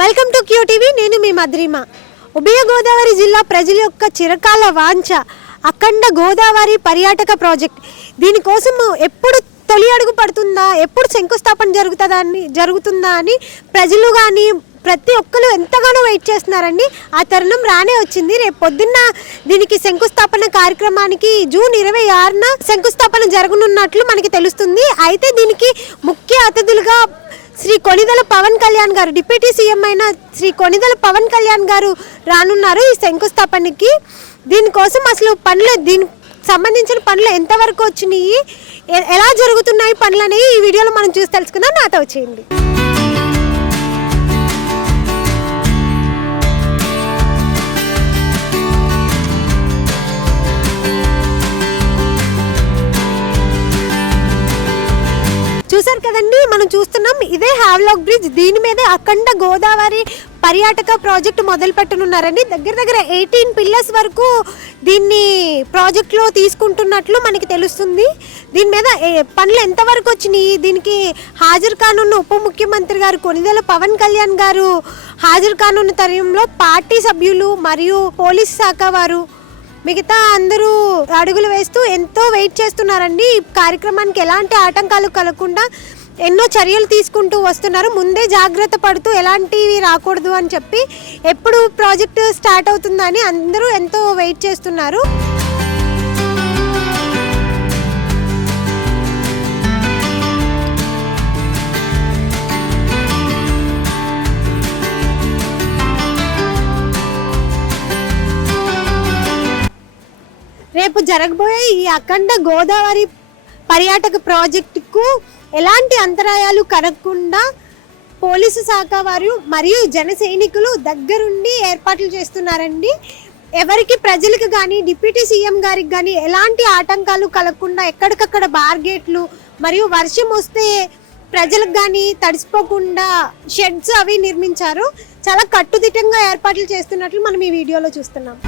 Welcome to QTV. నేను మీ మద్రిమ. ఉభయ గోదావరి జిల్లా ప్రజల యొక్క చిరకాల వాంఛ అఖండ గోదావరి పర్యాటక ప్రాజెక్ట్. దీనికోసం ఎప్పుడు తొలి అడుగు పడుతుందా, ఎప్పుడు శంకుస్థాపన జరుగుతుందా అని ప్రజలు కానీ ప్రతి ఒక్కరు ఎంతగానో వెయిట్ చేస్తున్నారండి. ఆ తరుణం రానే వచ్చింది. రేపు పొద్దున్న దీనికి శంకుస్థాపన కార్యక్రమానికి జూన్ 26న శంకుస్థాపన జరగనున్నట్లు మనకి తెలుస్తుంది. అయితే దీనికి ముఖ్య అతిథులుగా శ్రీ కొణిదెల పవన్ కళ్యాణ్ గారు, డిప్యూటీ సీఎం అయిన శ్రీ కొణిదెల పవన్ కళ్యాణ్ గారు రానున్నారు ఈ శంకుస్థాపనకి. దీనికోసం అసలు దీనికి సంబంధించిన పనులు ఎంతవరకు వచ్చినాయి, ఎలా జరుగుతున్నాయి పనులు అనేవి ఈ వీడియోలో మనం చూసి తెలుసుకుందాం. నాతో వచ్చేయండి. చూసారు కదండి, మనం చూస్తున్నాం ఇదే హావ్లాక్ బ్రిడ్జ్. దీని మీద అఖండ గోదావరి పర్యాటక ప్రాజెక్టు మొదలు పెట్టనున్నారండి. దగ్గర 18 పిల్లర్స్ వరకు దీన్ని ప్రాజెక్టులో తీసుకుంటున్నట్లు మనకి తెలుస్తుంది. దీని మీద పనులు ఎంతవరకు వచ్చినాయి, దీనికి హాజరు కానున్న ఉప ముఖ్యమంత్రి గారు కొణిదెల పవన్ కళ్యాణ్ గారు హాజరు కానున్న తరుణంలో పార్టీ సభ్యులు మరియు పోలీస్ శాఖ వారు మిగతా అందరూ అడుగులు వేస్తూ ఎంతో వెయిట్ చేస్తున్నారండి. ఈ కార్యక్రమానికి ఎలాంటి ఆటంకాలు కలగకుండా ఎన్నో చర్యలు తీసుకుంటూ వస్తున్నారు. ముందే జాగ్రత్త పడుతూ ఎలాంటివి రాకూడదు అని చెప్పి ఎప్పుడు ప్రాజెక్టు స్టార్ట్ అవుతుందని అందరూ ఎంతో వెయిట్ చేస్తున్నారు. రేపు జరగబోయే ఈ అఖండ గోదావరి పర్యాటక ప్రాజెక్టుకు ఎలాంటి అంతరాయాలు కలగకుండా పోలీసు శాఖ వారు మరియు జన సైనికులు దగ్గరుండి ఏర్పాట్లు చేస్తున్నారండి. ఎవరికి ప్రజలకు కానీ డిప్యూటీ సీఎం గారికి కానీ ఎలాంటి ఆటంకాలు కలగకుండా ఎక్కడికక్కడ బార్గేట్లు మరియు వర్షం వస్తే ప్రజలకు కానీ తడిసిపోకుండా షెడ్స్ అవి నిర్మించారు. చాలా కట్టుదిట్టంగా ఏర్పాట్లు చేస్తున్నట్లు మనం ఈ వీడియోలో చూస్తున్నాం.